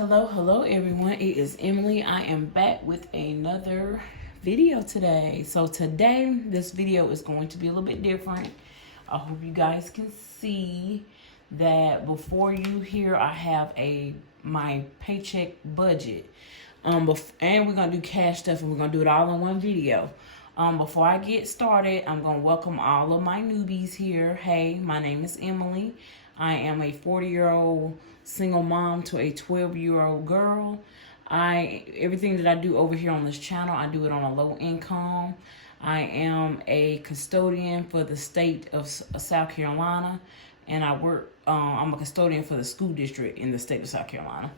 Hello everyone. It is Emily. I am back with another video today. So today, this video is going to be a little bit different. I hope you guys can see that before you here, I have my paycheck budget. And we're gonna do cash stuff, and we're gonna do it all in one video. Before I get started, I'm gonna welcome all of my newbies here. Hey, my name is Emily. I am a 40-year-old single mom to a 12-year-old girl. Everything that I do over here on this channel, I do it on a low income. I am a custodian for the state of South Carolina, and I'm a custodian for the school district in the state of South Carolina.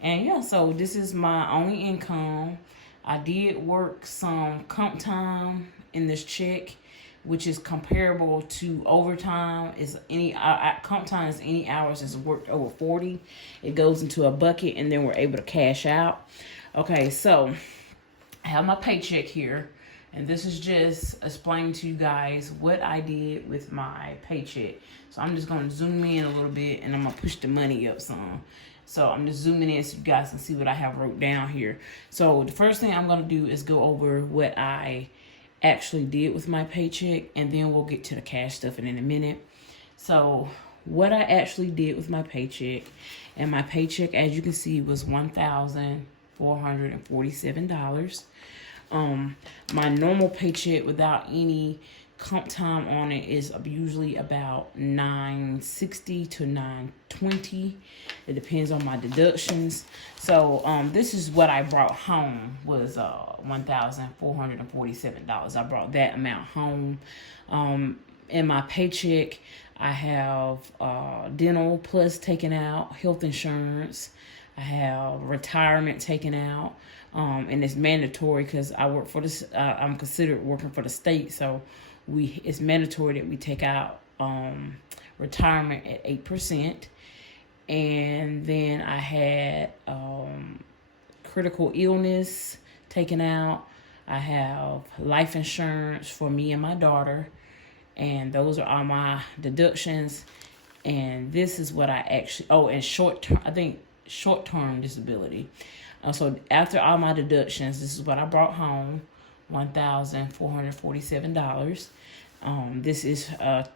And yeah, so this is my only income. I did work some comp time in this check, which is comparable to overtime. Comp time is any hours that's worked over 40. It goes into a bucket, and then we're able to cash out. Okay, so I have my paycheck here, and this is just explaining to you guys what I did with my paycheck. So I'm just going to zoom in a little bit, and I'm going to push the money up some. So I'm just zooming in so you guys can see what I have wrote down here. So the first thing I'm going to do is go over what I actually did with my paycheck, and then we'll get to the cash stuff in a minute. So what I actually did with my paycheck, and my paycheck, as you can see, was $1,447. My normal paycheck without any comp time on it is usually about $960 to $920. It depends on my deductions. So this is what I brought home, was $1,447. I brought that amount home. In my paycheck, I have dental plus taken out, health insurance. I have retirement taken out, and it's mandatory because I work for this. I'm considered working for the state, so it's mandatory that we take out retirement at 8%. And then I had critical illness taken out. I have life insurance for me and my daughter, and those are all my deductions. And this is what I actually, and short-term disability. So after all my deductions, this is what I brought home, $1,447. This is a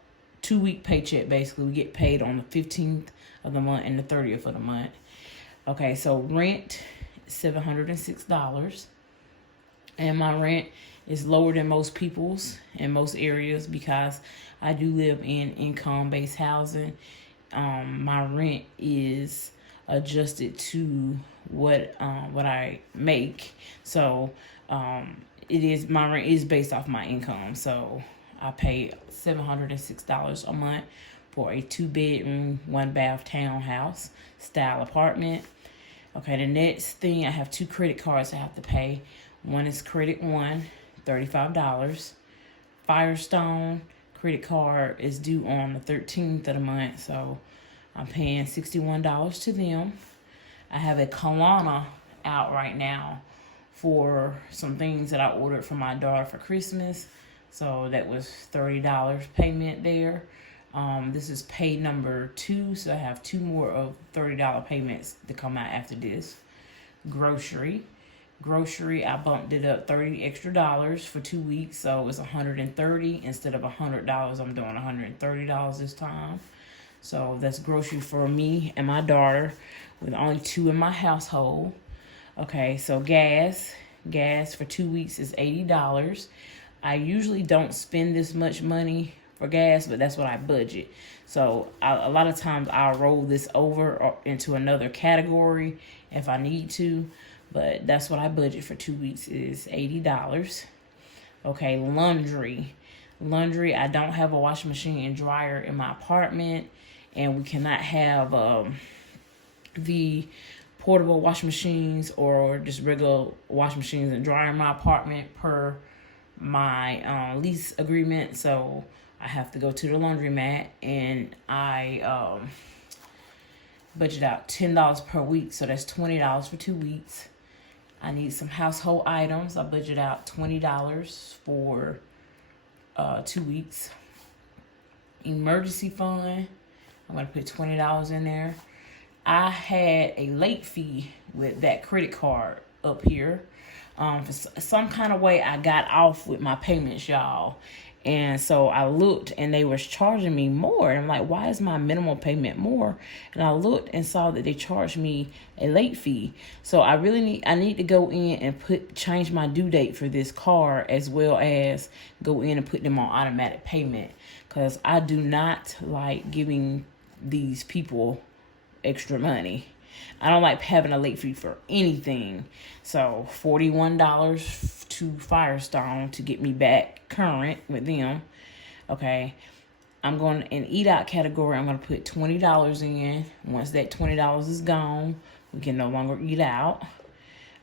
2-week paycheck. Basically, we get paid on the 15th of the month and the 30th of the month. Okay, so rent, $706. And my rent is lower than most people's in most areas because I do live in income-based housing. My rent is adjusted to what I make. So my rent is based off my income. So I pay $706 a month for a 2-bedroom, 1-bath townhouse style apartment. Okay, the next thing, I have 2 credit cards I have to pay. One is Credit One, $35. Firestone credit card is due on the 13th of the month, so I'm paying $61 to them. I have a Klarna out right now for some things that I ordered for my daughter for Christmas. So that was $30 payment there. This is pay number 2, so I have 2 more of $30 payments to come out after this. Grocery, I bumped it up $30 extra for 2 weeks, so it's $130 instead of $100. I'm doing $130 this time. So that's grocery for me and my daughter, with only 2 in my household. Okay, so gas for 2 weeks is $80. I usually don't spend this much money for gas, but that's what I budget. So a lot of times I'll roll this over or into another category if I need to, but that's what I budget for 2 weeks is $80. Okay, laundry, I don't have a washing machine and dryer in my apartment, and we cannot have the portable washing machines or just regular washing machines and dryer in my apartment per my lease agreement. So I have to go to the laundromat, and I budget out $10 per week, so that's $20 for 2 weeks. I need some household items. I budget out $20 for 2 weeks. Emergency fund, I'm going to put $20 in there. I had a late fee with that credit card up here. For some kind of way, I got off with my payments, y'all. And so I looked and they was charging me more. And I'm like, why is my minimum payment more? And I looked and saw that they charged me a late fee. So I need to go in and change my due date for this card, as well as go in and put them on automatic payment. Because I do not like giving these people extra money. I don't like having a late fee for anything. So $41 to Firestone to get me back current with them. Okay. I'm going in eat out category. I'm going to put $20 in. Once that $20 is gone, we can no longer eat out.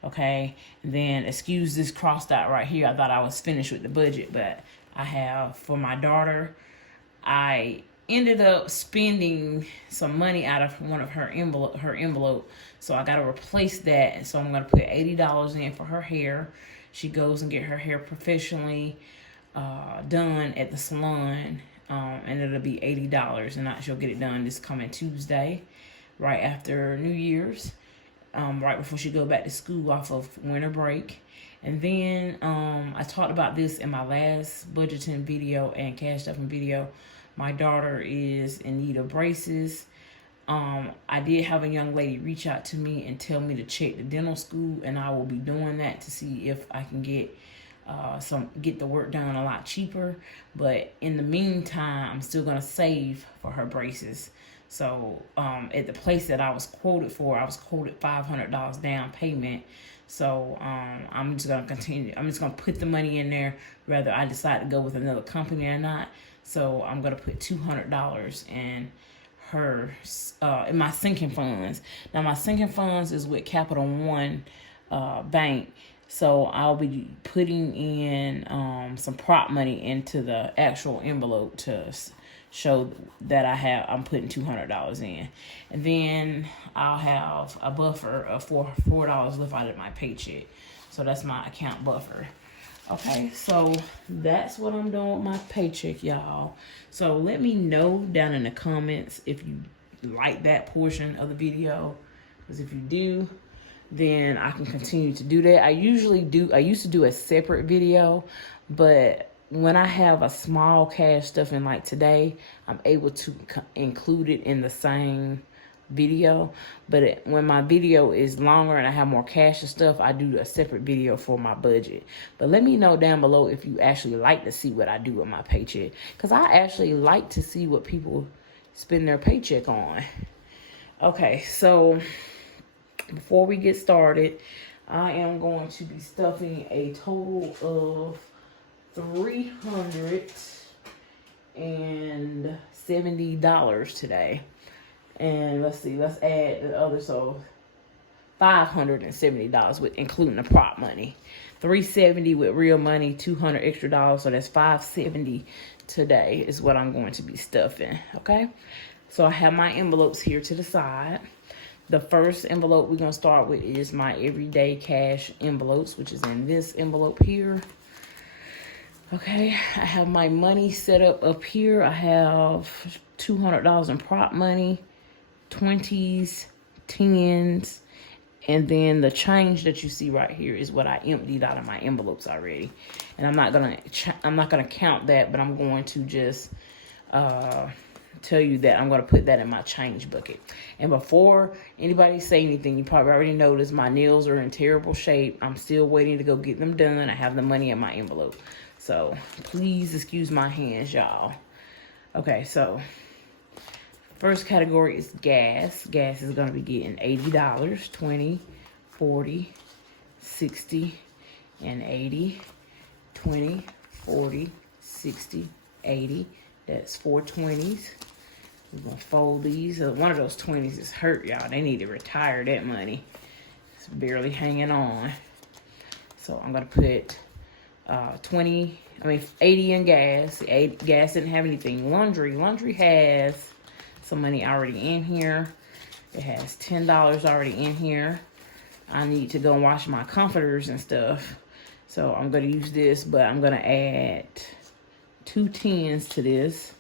Okay. Then excuse this crossed out right here. I thought I was finished with the budget, but I have for my daughter, I ended up spending some money out of one of her envelope. So I got to replace that. And so I'm going to put $80 in for her hair. She goes and get her hair professionally done at the salon. And it'll be $80. And she'll get it done this coming Tuesday, right after New Year's, right before she go back to school off of winter break. And then I talked about this in my last budgeting video and cash stuffing video. My daughter is in need of braces. I did have a young lady reach out to me and tell me to check the dental school, and I will be doing that to see if I can get the work done a lot cheaper. But in the meantime, I'm still gonna save for her braces. So at the place that I was quoted for, I was quoted $500 down payment. So I'm just gonna continue. I'm just gonna put the money in there, whether I decide to go with another company or not. So I'm gonna put $200 in in my sinking funds. Now my sinking funds is with Capital One Bank. So I'll be putting in some prop money into the actual envelope to show that I'm putting $200 in. And then I'll have a buffer of $4 left out of my paycheck. So that's my account buffer. Okay, so that's what I'm doing with my paycheck, y'all. So let me know down in the comments if you like that portion of the video. Because if you do, then I can continue to do that. I used to do a separate video, but when I have a small cash stuffing like today, I'm able to include it in the same video. But when my video is longer and I have more cash and stuff, I do a separate video for my budget. But let me know down below if you actually like to see what I do with my paycheck, because I actually like to see what people spend their paycheck on. Okay, so before we get started, I am going to be stuffing a total of $370 today. And let's see, let's add the other, so $570 with including the prop money. $370 with real money, $200 extra dollars, so that's $570 today is what I'm going to be stuffing. Okay, so I have my envelopes here to the side. The first envelope we're going to start with is my everyday cash envelopes, which is in this envelope here. Okay, I have my money set up here. I have $200 in prop money, 20s, 10s, and then the change that you see right here is what I emptied out of my envelopes already. And I'm not gonna count that, but I'm going to just tell you that I'm gonna put that in my change bucket. And before anybody say anything, you probably already noticed my nails are in terrible shape. I'm still waiting to go get them done. I have the money in my envelope, so please excuse my hands, y'all. Okay, so first category is gas. Gas is gonna be getting $80, 20, 40, 60, and 80. 20, 40, 60, 80. That's 4 20s. We're gonna fold these. One of those 20s is hurt, y'all. They need to retire that money. It's barely hanging on. So I'm gonna put 80 in gas. Gas didn't have anything. Laundry has some money already in here. It has $10 already in here. I need to go and wash my comforters and stuff. So I'm gonna use this, but I'm gonna add 2 10s to this.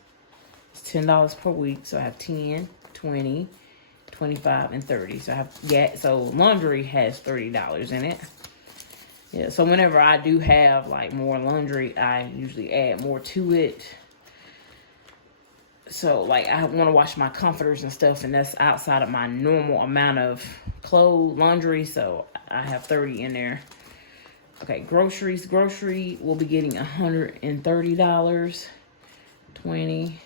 It's $10 per week, so I have 10, 20, $25, and $30. So I have so laundry has $30 in it. Yeah, so whenever I do have like more laundry, I usually add more to it. So like I want to wash my comforters and stuff, and that's outside of my normal amount of laundry, so I have 30 in there. Okay, groceries. Grocery will be getting $130. 20,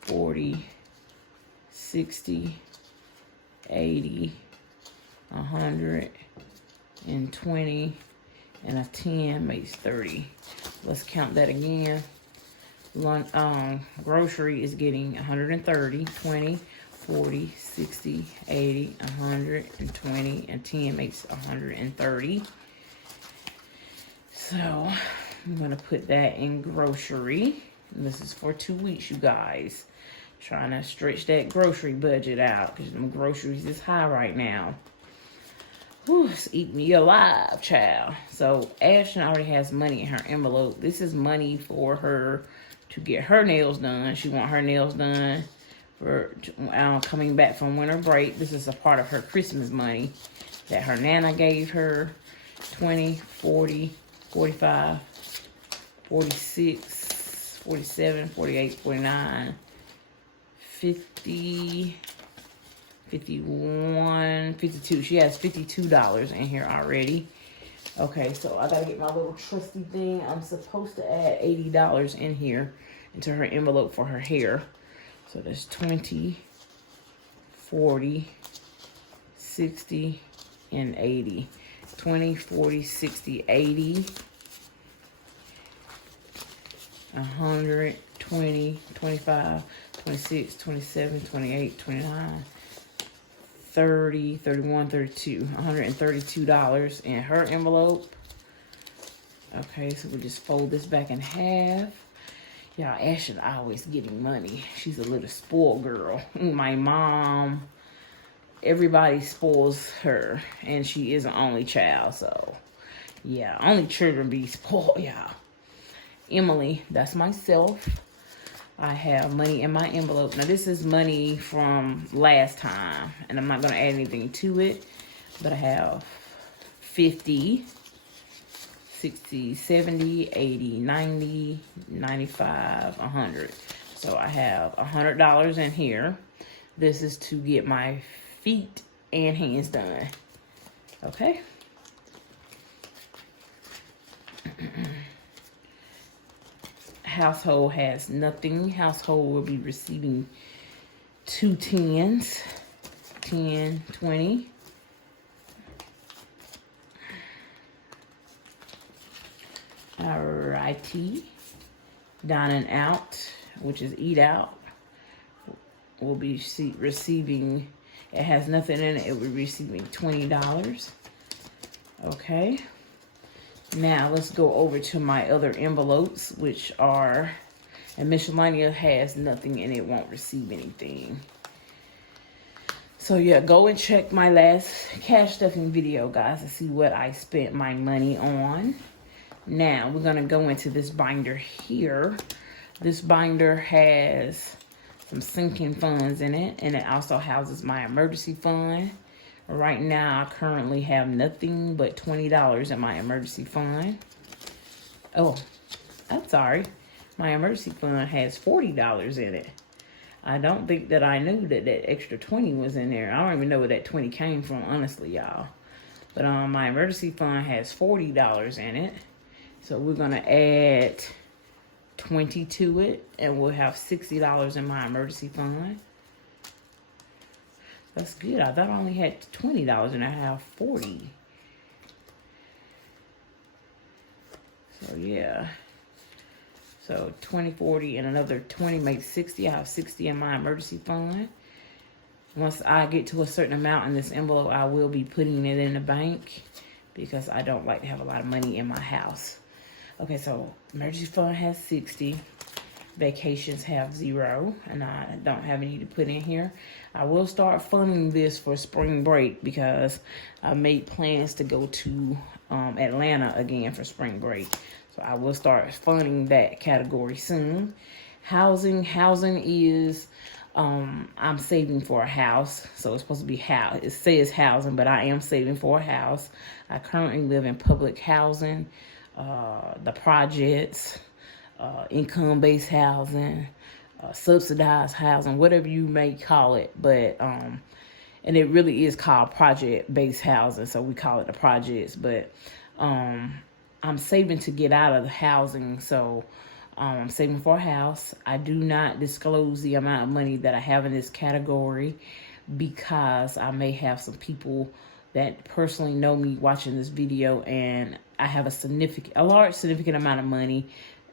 40, 60, 80, 120, and a 10 makes 30. Let's count that again. Grocery is getting 130, 20, 40, 60, 80, 120, and 10 makes 130. So I'm gonna put that in grocery. And this is for 2 weeks, you guys. Trying to stretch that grocery budget out because them groceries is high right now. Whew, it's eating me alive, child. So Ashton already has money in her envelope. This is money for her to get her nails done. She want her nails done for coming back from winter break. This is a part of her Christmas money that her Nana gave her. 20, 40, 45, 46, 47, 48, 49, 50, 51, 52. She has $52 in here already. Okay, so I gotta get my little trusty thing. I'm supposed to add $80 in here into her envelope for her hair. So there's 20, 40, 60, and 80. 20, 40, 60, 80, 120, 25, 26, 27, 28, 29, 30, 31, 32, $132 in her envelope. Okay, so we just fold this back in half. Y'all, Ashton always getting money. She's a little spoiled girl. My mom, everybody spoils her, and she is an only child, so yeah, only children be spoiled, y'all. Emily, that's myself. I have money in my envelope. Now, this is money from last time, and I'm not going to add anything to it, but I have 50, 60, 70, 80, 90, 95, 100. So I have $100 in here. This is to get my feet and hands done. Okay. Household has nothing. Household will be receiving 2 10s. 10, 20. Alrighty. Dining out, which is eat out, will be receiving, it has nothing in it, it will be receiving $20. Okay. Now let's go over to my other envelopes, which are, and miscellaneous has nothing and it won't receive anything. So yeah, go and check my last cash stuffing video, guys, to see what I spent my money on. Now we're gonna go into this binder here. This binder has some sinking funds in it, and it also houses my emergency fund. Right now, I currently have nothing but $20 in my emergency fund. Oh, I'm sorry. My emergency fund has $40 in it. I don't think that I knew that that extra 20 was in there. I don't even know where that 20 came from, honestly, y'all. But my emergency fund has $40 in it. So we're going to add 20 to it, and we'll have $60 in my emergency fund. That's good. I thought I only had $20 and I have 40. So yeah. So 20, 40, and another 20 makes 60. I have 60 in my emergency fund. Once I get to a certain amount in this envelope, I will be putting it in the bank because I don't like to have a lot of money in my house. Okay, so emergency fund has 60. Vacations have 0, and I don't have any to put in here. I will start funding this for spring break because I made plans to go to Atlanta again for spring break. So I will start funding that category soon. Housing is I'm saving for a house, so it's supposed to be house. It says housing, but I am saving for a house. I currently live in public housing, the projects, income-based housing, subsidized housing, whatever you may call it. But and it really is called project-based housing, so we call it the projects. But I'm saving to get out of the housing, so I'm saving for a house. I do not disclose the amount of money that I have in this category because I may have some people that personally know me watching this video, and I have a large significant amount of money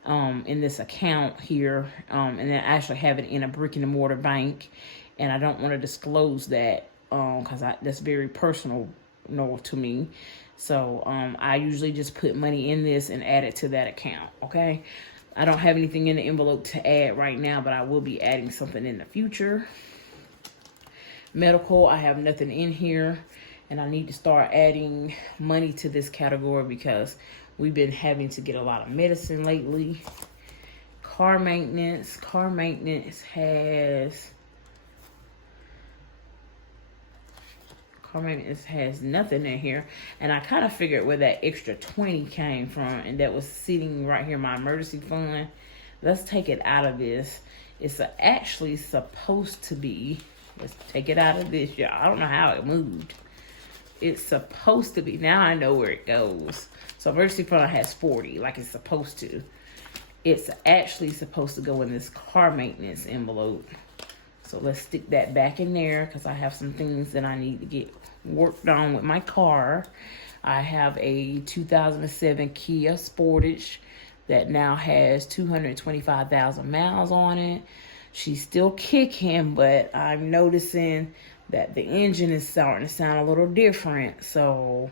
in this account here, and then I actually have it in a brick and mortar bank, and I don't want to disclose that because that's very personal to me. So I usually just put money in this and add it to that account, okay? I don't have anything in the envelope to add right now, but I will be adding something in the future. Medical, I have nothing in here, and I need to start adding money to this category because we've been having to get a lot of medicine lately. Car maintenance has nothing in here, and I kind of figured where that extra 20 came from, and that was sitting right here in my emergency fund. Let's take it out of this. It's actually supposed to be, let's take it out of this, y'all. I don't know how it moved. It's supposed to be, now I know where it goes. So emergency fund has 40, like it's supposed to. It's actually supposed to go in this car maintenance envelope. So let's stick that back in there because I have some things that I need to get worked on with my car. I have a 2007 Kia Sportage that now has 225,000 miles on it. She's still kicking, but I'm noticing that the engine is starting to sound a little different. So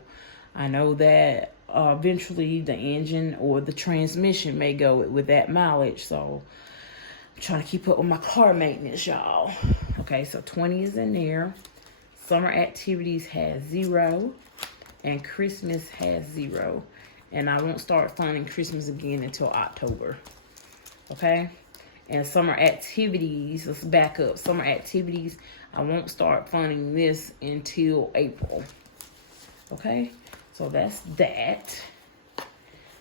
I know that eventually the engine or the transmission may go with that mileage. So trying to keep up with my car maintenance, y'all. Okay, so 20 is in there. Summer activities has 0, and Christmas has 0. And I won't start funding Christmas again until October. Okay, and summer activities, let's back up. Summer activities, I won't start funding this until April. Okay, so that's that.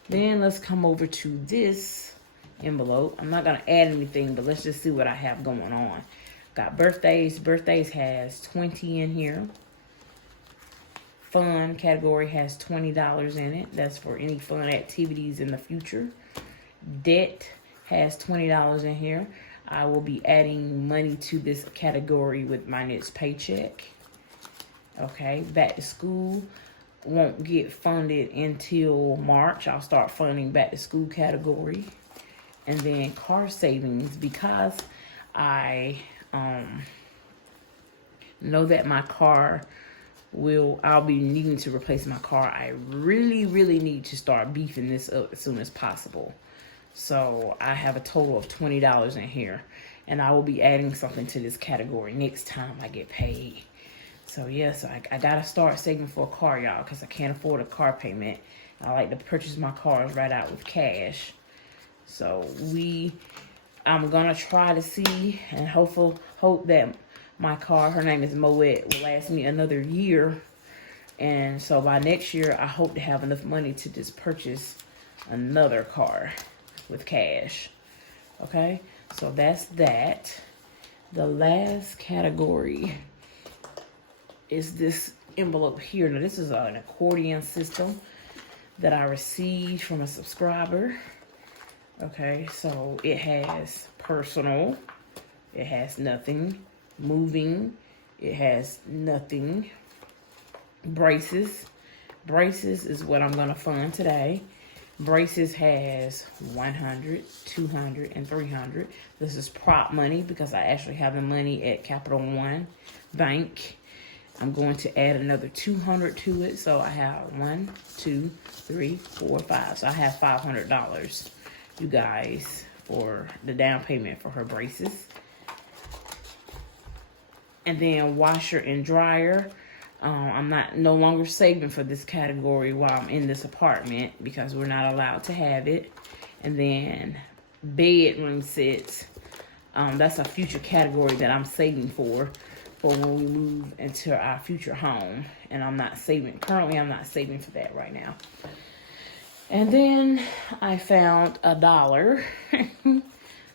Then let's come over to this envelope. I'm not gonna add anything, but let's just see what I have going on. Got birthdays. Birthdays has 20 in here. Fun category has $20 in it. That's for any fun activities in the future. Debt has $20 in here. I will be adding money to this category with my next paycheck. Okay, back to school won't get funded until March. I'll start funding back to school category. And then car savings, because I know that my car I'll be needing to replace my car. I really need to start beefing this up as soon as possible. So I have a total of $20 in here, and I will be adding something to this category next time I get paid. So yeah, so I gotta start saving for a car, y'all, because I can't afford a car payment. I like to purchase my cars right out with cash. So I'm gonna try to see and hope that my car, her name is Moet, will last me another year. And so by next year, I hope to have enough money to just purchase another car with cash. Okay, so that's that. The last category is this envelope here. Now this is an accordion system that I received from a subscriber. Okay, so it has personal, it has nothing. Moving, it has nothing. Braces is what I'm gonna fund today. Braces has 100, 200, and 300. This is prop money because I actually have the money at Capital One Bank. I'm going to add another 200 to it, so I have 1, 2, 3, 4, 5. So I have $500, you guys, for the down payment for her braces. And then washer and dryer. I'm no longer saving for this category while I'm in this apartment because we're not allowed to have it. And then bedroom sets. That's a future category that I'm saving for when we move into our future home. And I'm not saving, currently I'm not saving for that right now. And then I found $1.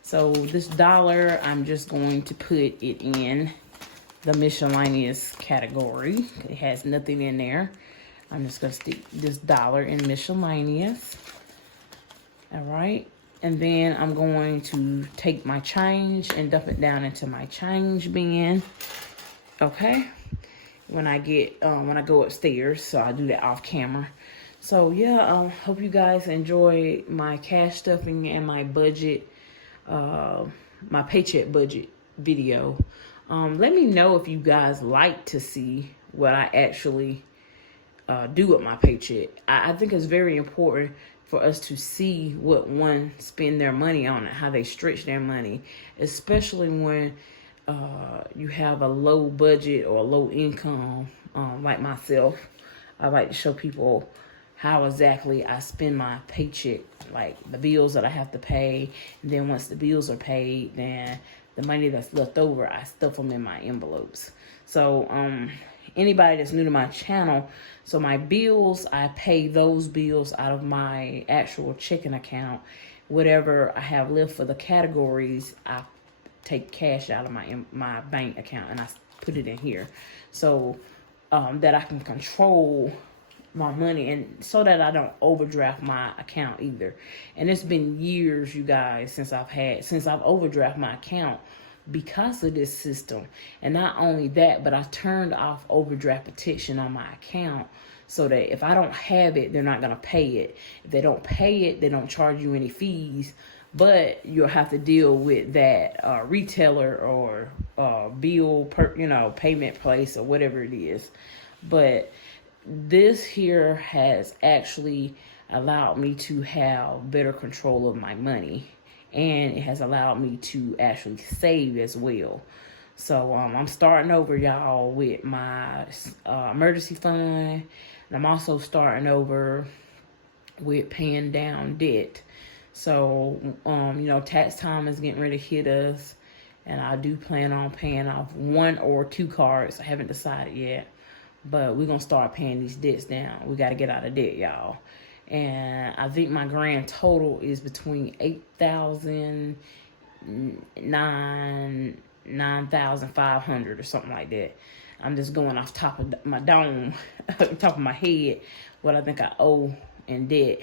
So this $1, I'm just going to put it in the miscellaneous category. It has nothing in there. I'm just gonna stick this $1 in miscellaneous. All right. And then I'm going to take my change and dump it down into my change bin. Okay. When I go upstairs, so I do that off camera. So yeah, hope you guys enjoy my cash stuffing and my budget, my paycheck budget video. Let me know if you guys like to see what I actually do with my paycheck. I think it's very important for us to see what one spend their money on and how they stretch their money, especially when you have a low budget or a low income, like myself. I like to show people how exactly I spend my paycheck, like the bills that I have to pay. And then once the bills are paid, then the money that's left over, I stuff them in my envelopes. So anybody that's new to my channel, so my bills, I pay those bills out of my actual checking account. Whatever I have left for the categories, I take cash out of my bank account and I put it in here, so that I can control my money and so that I don't overdraft my account either. And it's been years, you guys, since I've overdraft my account because of this system. And not only that, but I turned off overdraft protection on my account so that if I don't have it, they're not going to pay it. If they don't pay it, they don't charge you any fees, but you'll have to deal with that retailer or bill payment place or whatever it is. But this here has actually allowed me to have better control of my money, and it has allowed me to actually save as well. So I'm starting over, y'all, with my emergency fund, and I'm also starting over with paying down debt. So tax time is getting ready to hit us, and I do plan on paying off 1 or 2 cards. I haven't decided yet. But we're going to start paying these debts down. We got to get out of debt, y'all. And I think my grand total is between $8,000, $9,500 or something like that. I'm just going off top of my dome, top of my head, what I think I owe in debt.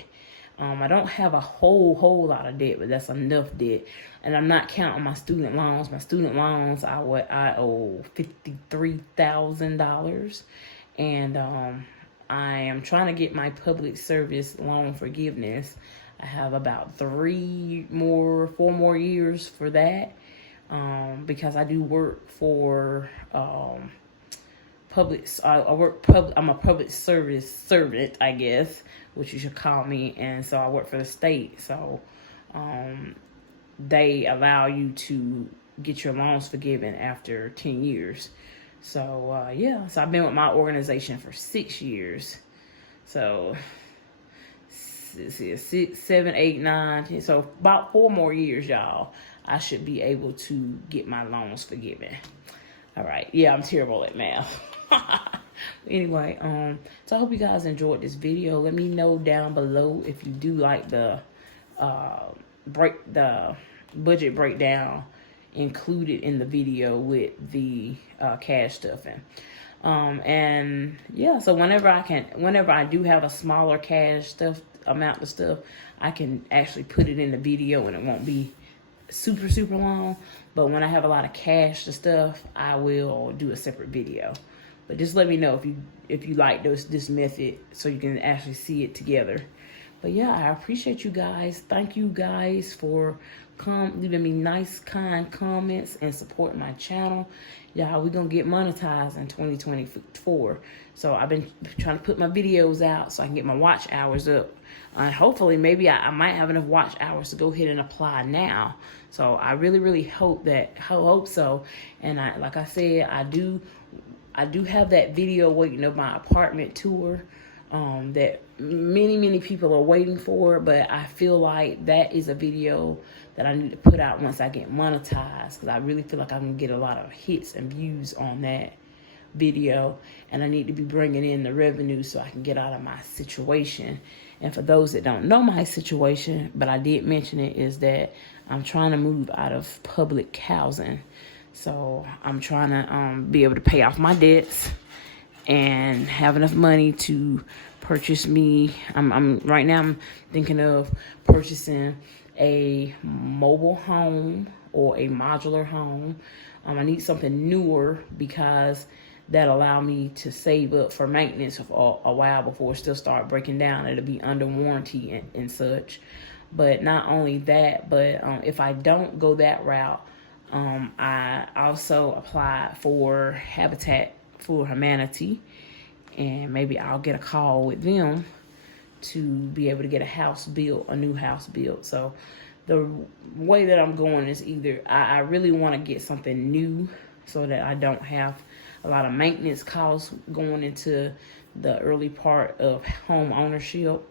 I don't have a whole lot of debt, but that's enough debt. And I'm not counting my student loans. My student loans are what I owe $53,000. And I am trying to get my public service loan forgiveness. I have about 4 more years for that. Because I do work for I'm a public service servant, I guess, which you should call me. And so I work for the state. So they allow you to get your loans forgiven after 10 years. So so I've been with my organization for 6 years. So 6, 7, 8, 9, 10. So about 4 more years, y'all, I should be able to get my loans forgiven. All right. Yeah, I'm terrible at math. Anyway, so I hope you guys enjoyed this video. Let me know down below if you do like the budget breakdown included in the video with the cash stuffing. And yeah, so whenever I do have a smaller cash amount of stuff, I can actually put it in the video and it won't be super long. But when I have a lot of cash to stuff, I will do a separate video. But just let me know if you like this method so you can actually see it together. But yeah, I appreciate you guys. Thank you guys for leaving me nice, kind comments and supporting my channel. Y'all, we're going to get monetized in 2024. So I've been trying to put my videos out so I can get my watch hours up. Hopefully, maybe I might have enough watch hours to go ahead and apply now. So I really hope so. And like I said, I do have that video waiting of my apartment tour. that many people are waiting for, but I feel like that is a video that I need to put out once I get monetized, because I really feel like I can get a lot of hits and views on that video, and I need to be bringing in the revenue so I can get out of my situation. And for those that don't know my situation, but I did mention it, is that I'm trying to move out of public housing. So I'm trying to be able to pay off my debts and have enough money to purchase me. I'm right now I'm thinking of purchasing a mobile home or a modular home. I need something newer because that allow me to save up for maintenance for a while before it still start breaking down. It'll be under warranty and such. But not only that, but if I don't go that route, I also applied for Habitat for Humanity, and maybe I'll get a call with them to be able to get a house built, a new house built. So the way that I'm going is either I really want to get something new so that I don't have a lot of maintenance costs going into the early part of home ownership.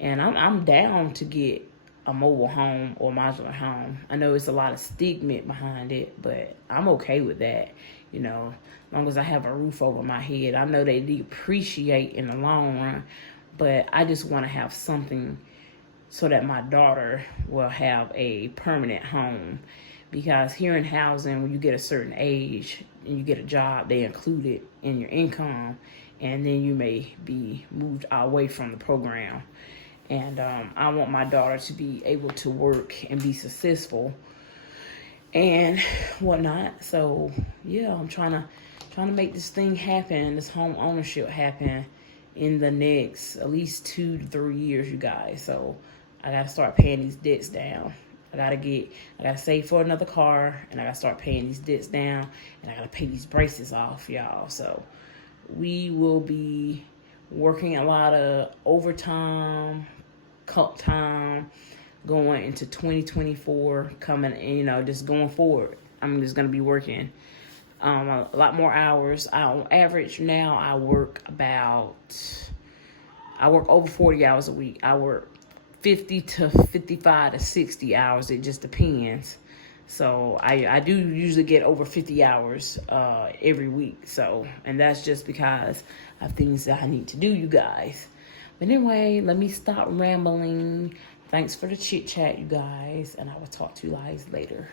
And I'm down to get a mobile home or modular home. I know it's a lot of stigma behind it, but I'm okay with that. You know, as long as I have a roof over my head. I know they depreciate in the long run, but I just want to have something so that my daughter will have a permanent home. Because here in housing, when you get a certain age and you get a job, they include it in your income, and then you may be moved away from the program. And I want my daughter to be able to work and be successful and whatnot. So yeah, I'm trying to make this thing happen, this home ownership happen in the next at least 2 to 3 years, you guys. So I gotta start paying these debts down. I gotta save for another car, and I gotta start paying these debts down, and I gotta pay these braces off, y'all. So we will be working a lot of overtime, comp time, going into 2024, coming, you know, just going forward. I'm just gonna be working a lot more hours. On average now, I work over 40 hours a week. I work 50 to 55 to 60 hours. It just depends. So I do usually get over 50 hours every week. So, and that's just because of things that I need to do, you guys. But anyway, let me stop rambling. Thanks for the chit chat, you guys. And I will talk to you guys later.